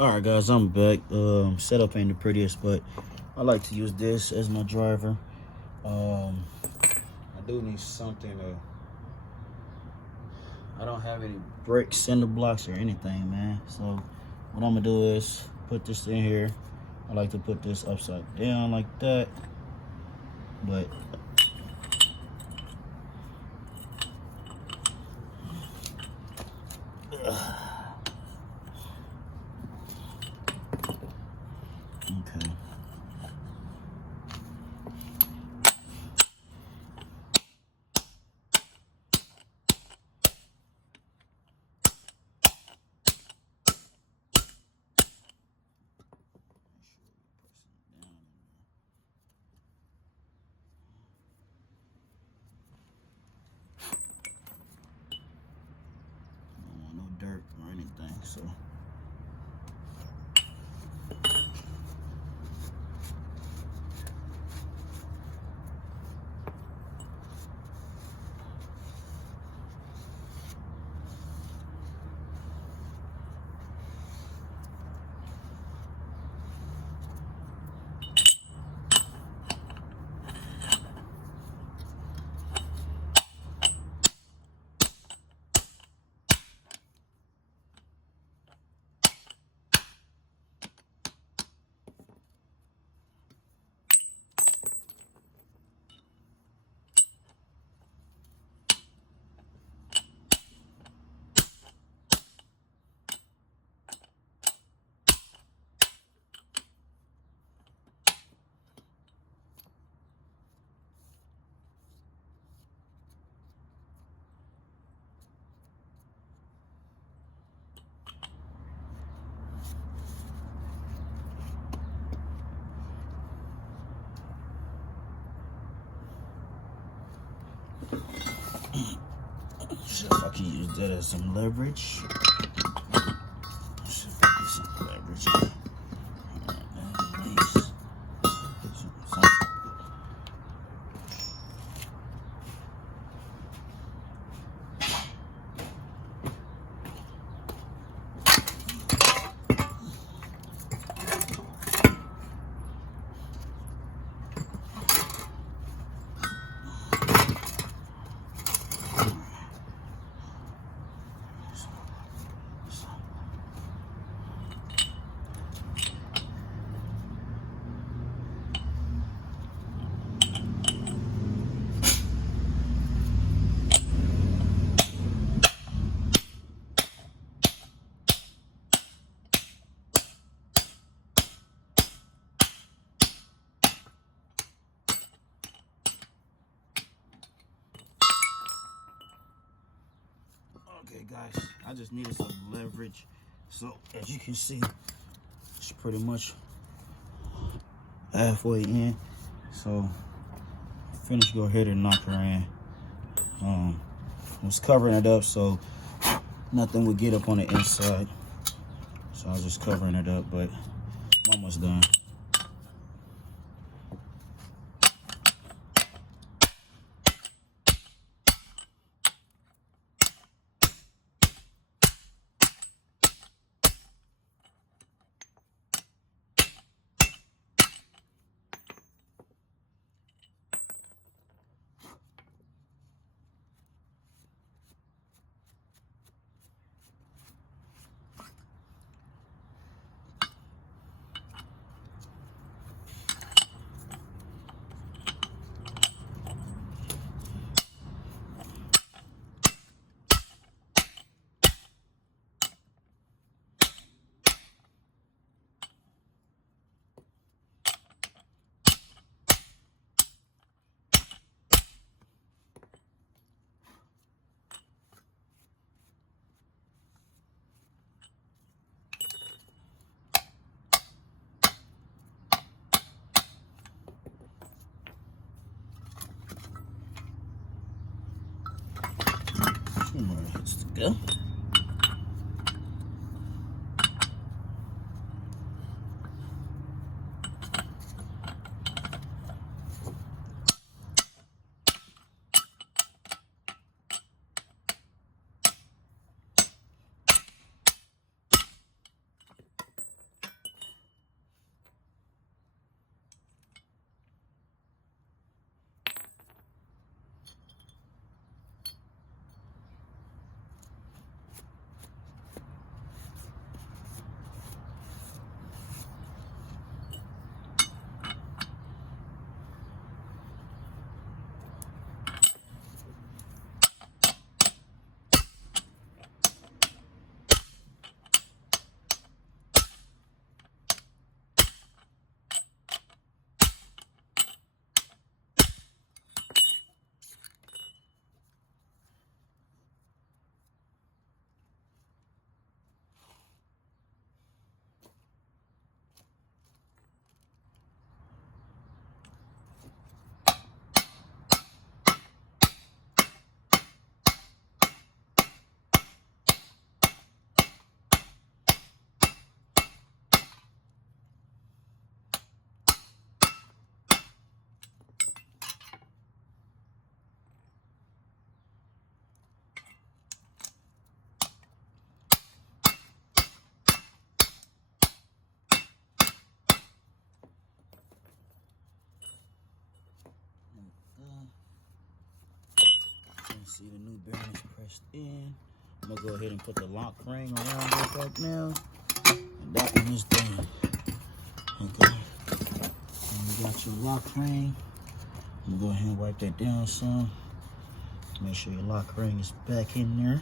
Alright guys, I'm back. Setup ain't the prettiest, but I like to use this as my driver. I do need something to... I don't have any bricks, cinder blocks, or anything, man. So what I'm gonna do is put this in here. I like to put this upside down like that. But okay. No dirt or anything, so see if I can use that as some leverage. See if I get some leverage. Nice. Okay guys, I just needed some leverage. So as you can see, it's pretty much halfway in. So finish, go ahead and knock her in. I was covering it up so nothing would get up on the inside. So I was just covering it up, but I'm almost done. Two more hits to go. See the new bearing is pressed in. I'm gonna go ahead and put the lock ring around it right now. And that one is done. Okay. And you got your lock ring. I'm gonna go ahead and wipe that down some. Make sure your lock ring is back in there.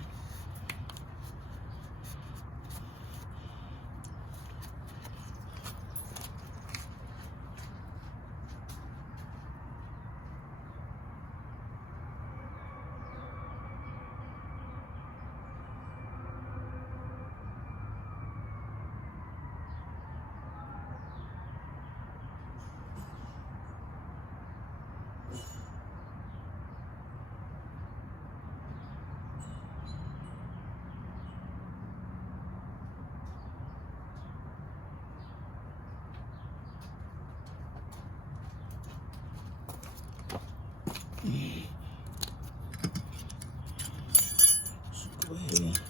So go ahead and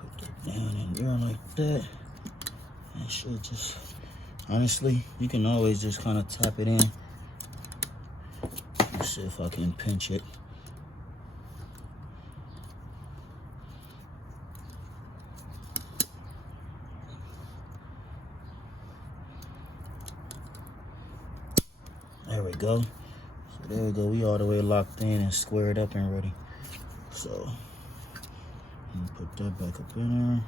put that down in there like that. That should just, honestly, you can always just kind of tap it in. Let's see if I can pinch it. There we go. So there we go. We all the way locked in and squared up and ready. So I'm gonna put that back up in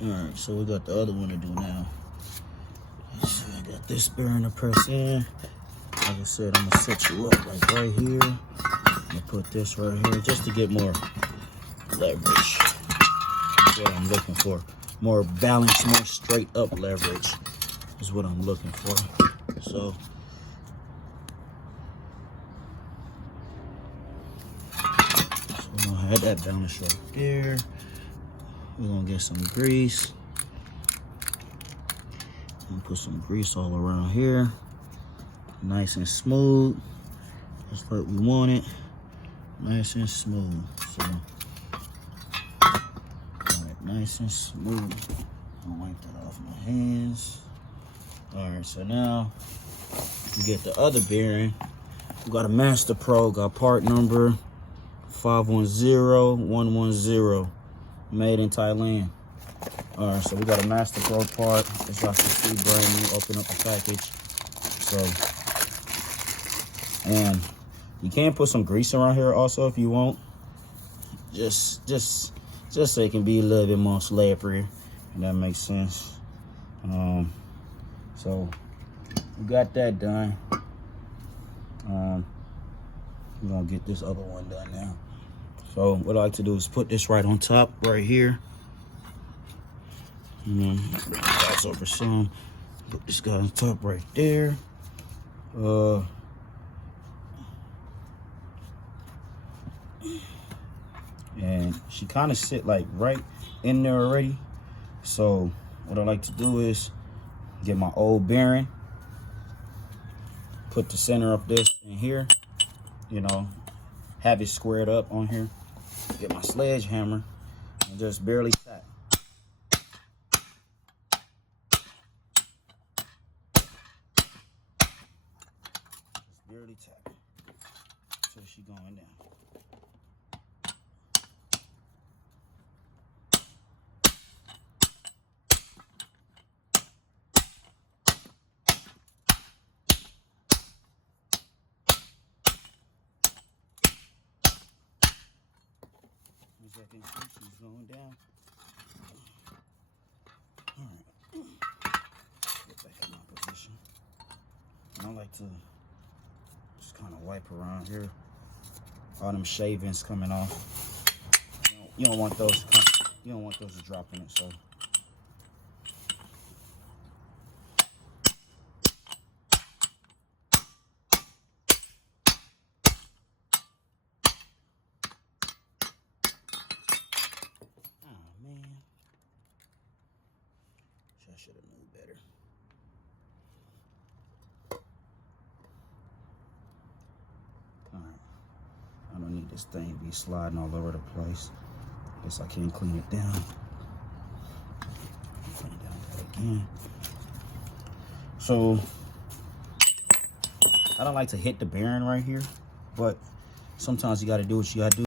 there. All right, so we got the other one to do now. So I got this bearing to press in. Like I said, I'm gonna set you up like right here. I'm gonna put this right here just to get more leverage. That's what I'm looking for. More balanced, more straight up leverage is what I'm looking for. So we're gonna have that balance right there. We're gonna get some grease. And put some grease all around here. Nice and smooth. That's what we want it. Nice and smooth. So got it nice and smooth. I'll wipe that off my hands. Alright, so now we get the other bearing. We got a Master Pro, got part number 510110, made in Thailand. Alright, so we got a Master Pro part. It's like a free brand new. Open up the package. So, and you can put some grease around here also if you want. Just so it can be a little bit more slippery, if that makes sense. So we got that done. We're gonna get this other one done now. So what I like to do is put this right on top, right here. Bring the glass over some. Put this guy on top right there. And she kind of sit like right in there already. So what I like to do is get my old bearing, put the center of this in here, you know, have it squared up on here, get my sledgehammer and just barely tap. Just barely tap. So she going down. As I can see, she's going down. All right. Get back in my position. And I like to just kind of wipe around here. All them shavings coming off. You don't want those. You don't want those to drop in it. So. I should have known better. Alright. I don't need this thing to be sliding all over the place. Guess I can't clean it down. Clean it down again. So I don't like to hit the bearing right here, but sometimes you got to do what you got to do.